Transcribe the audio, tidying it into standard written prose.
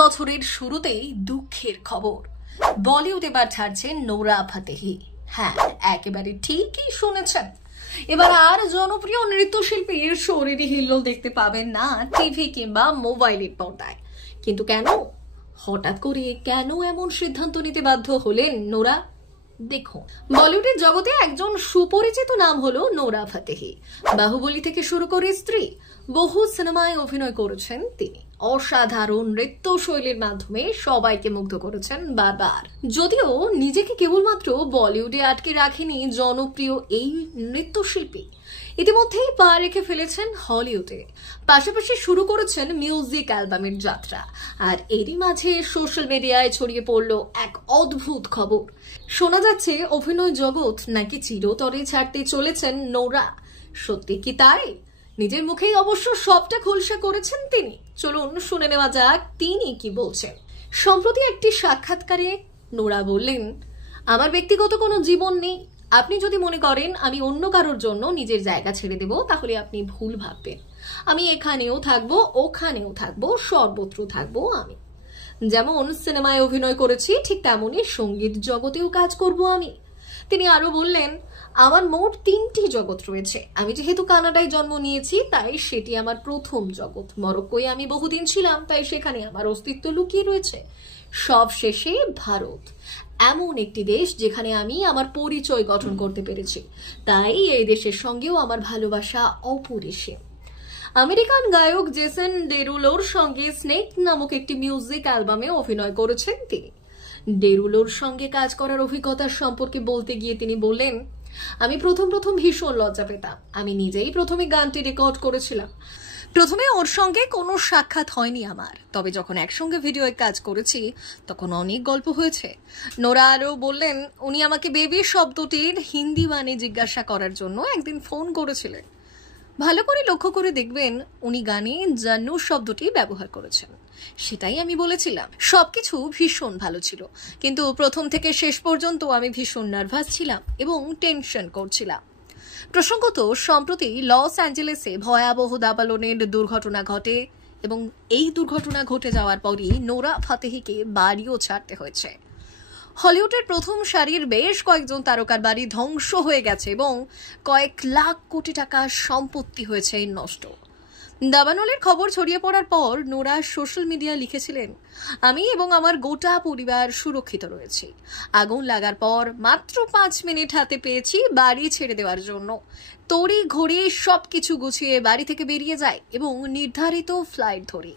বছরের শুরুতেই দুঃখের খবর, বলিউড এবার ছাড়ছেন নোরা ফাতেহি। হ্যাঁ, একেবারে ঠিকই শুনেছেন। এবার আর জনপ্রিয় নৃত্যশিল্পীর শরীরে হিল্লোল দেখতে পাবেন না টিভি কিংবা মোবাইলের পর্দায়। কিন্তু কেন, হঠাৎ করে কেন এমন সিদ্ধান্ত নিতে বাধ্য হলেন নোরা? দেখুন, বলিউডের জগতে একজন সুপরিচিত নাম হলো নোরা ফাতেহি। বাহুবলী থেকে শুরু করে স্ত্রী, বহু সিনেমায় অভিনয় করেছেন তিনি। অসাধারণ নৃত্য শৈলীর মাধ্যমে সবাইকে মুগ্ধ করেছেন বারবার। যদিও নিজেকে কেবলমাত্র বলিউডে আটকে রাখেনি জনপ্রিয় এই নৃত্যশিল্পী, ইতিমধ্যেই পা রেখে ফেলেছেন হলিউডে। পাশাপাশি শুরু করেছেন মিউজিক অ্যালবামের যাত্রা। আর এরই মাঝে সোশ্যাল মিডিয়ায় ছড়িয়ে পড়ল এক অদ্ভুত খবর। শোনা যাচ্ছে অভিনয় জগৎ নাকি চিরতরে ছাড়তে চলেছেন নোরা। সত্যি কি তাই? নিজের মুখেই অবশ্য সবটা খোলসা করেছেন তিনি। চলুন শুনে নেওয়া যাক তিনি কি বলছেন। সম্প্রতি একটি সাক্ষাৎকারে নোরা বললেন, আমার ব্যক্তিগত কোনো জীবন নেই। আপনি যদি মনে করেন আমি অন্য কারোর জন্য নিজের জায়গা ছেড়ে দেব, তাহলে আপনি ভুল ভাববেন। আমি এখানেও থাকবো, ওখানেও থাকবো, সর্বত্র থাকবো আমি। যেমন সিনেমায় অভিনয় করেছি, ঠিক তেমনই সঙ্গীত জগতেও কাজ করব আমি। তিনি আরো বললেন, আমার মোট 3টি জগৎ রয়েছে। আমি যেহেতু কানাডায় জন্ম নিয়েছি, তাই সেটি আমার প্রথম জগৎ। মরক্কোয় আমি বহুদিন ছিলাম, তাই সেখানে আমার অস্তিত্ব লুকিয়ে রয়েছে। সব শেষে ভারত এমন একটি দেশ যেখানে আমি আমার পরিচয় গঠন করতে পেরেছি, তাই এই দেশের সঙ্গেও আমার ভালোবাসা অপরিসীম। আমেরিকান গায়ক জেসন ডেরুলোর সঙ্গে স্নেক নামক একটি মিউজিক অ্যালবামে অভিনয় করেছেন তিনি। ডেরুলোর সঙ্গে কাজ করার অভিজ্ঞতা সম্পর্কে বলতে গিয়ে তিনি বললেন, আমি প্রথম ভীষণ লজ্জা পেতাম। আমি নিজেই প্রথমে গানটি রেকর্ড করেছিলাম। প্রথমে ওর সঙ্গে কোনো সাক্ষাৎ হয়নি আমার, তবে যখন একসঙ্গে ভিডিওয় কাজ করেছি তখন অনেক গল্প হয়েছে। নোরা আরও বললেন, উনি আমাকে বেবি শব্দটির হিন্দি মানে জিজ্ঞাসা করার জন্য একদিন ফোন করেছিলেন। ভালো করে লক্ষ্য করে দেখবেন উনি গানে জান্নু শব্দটি ব্যবহার করেছেন। সেটাই আমি বলেছিলাম। সবকিছু ভীষণ ভালো ছিল, কিন্তু প্রথম থেকে শেষ পর্যন্ত আমি ভীষণ নার্ভাস ছিলাম এবং টেনশন করছিলাম। প্রসঙ্গত, সম্প্রতি লস অ্যাঞ্জেলেসে ভয়াবহ দাবানলের দুর্ঘটনা ঘটে এবং এই দুর্ঘটনা ঘটে যাওয়ার পরই নোরা ফাতেহিকে বাড়িও ছাড়তে হয়েছে। হলিউডের প্রথম সারির বেশ কয়েকজন তারকার বাড়ি ধ্বংস হয়ে গেছে এবং কয়েক লাখ কোটি টাকা সম্পত্তি হয়েছে নষ্ট। দাবানলের খবর ছড়িয়ে পড়ার পর নোরা সোশ্যাল মিডিয়ায় লিখেছিলেন, আমি এবং আমার গোটা পরিবার সুরক্ষিত রয়েছি। আগুন লাগার পর মাত্র 5 মিনিট হাতে পেয়েছি বাড়ি ছেড়ে দেওয়ার জন্য। তড়ি ঘড়ি সবকিছু গুছিয়ে বাড়ি থেকে বেরিয়ে যায় এবং নির্ধারিত ফ্লাইট ধরি।